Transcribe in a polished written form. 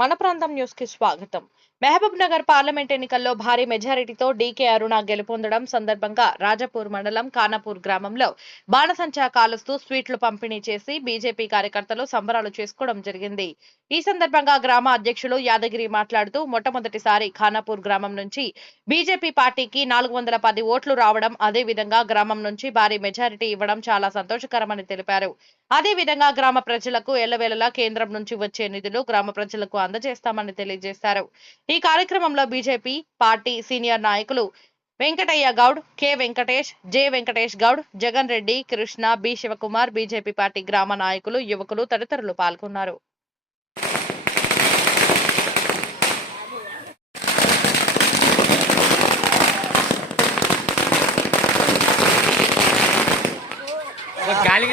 మన ప్రాంతం న్యూస్ కి స్వాగతం. మహబూబ్ నగర్ పార్లమెంట్ ఎన్నికల్లో భారీ మెజారిటీతో డీకే అరుణ గెలుపొందడం సందర్భంగా రాజపూర్ మండలం ఖానాపూర్ గ్రామంలో బాణసంచా కాలుస్తూ స్వీట్లు పంపిణీ చేసి బీజేపీ కార్యకర్తలు సంబరాలు చేసుకోవడం జరిగింది. ఈ సందర్భంగా గ్రామ అధ్యక్షులు యాదగిరి మాట్లాడుతూ మొట్టమొదటిసారి ఖానాపూర్ గ్రామం నుంచి బీజేపీ పార్టీకి 410 ఓట్లు రావడం, అదే విధంగా గ్రామం నుంచి భారీ మెజారిటీ ఇవ్వడం చాలా సంతోషకరమని తెలిపారు. అదే విధంగా గ్రామ ప్రజలకు ఎల్లవేళలా కేంద్రం నుంచి వచ్చే నిధులు గ్రామ ప్రజలకు అందజేస్తామని తెలియజేశారు. ఈ కార్యక్రమంలో బీజేపీ పార్టీ సీనియర్ నాయకులు Venkataiah Goud, K Venkatesh, J Venkatesh Goud, Jagan Reddy, Krishna, B Shivakumar, BJP party గ్రామ నాయకులు, యువకులు తదితరులు పాల్గొన్నారు. गाली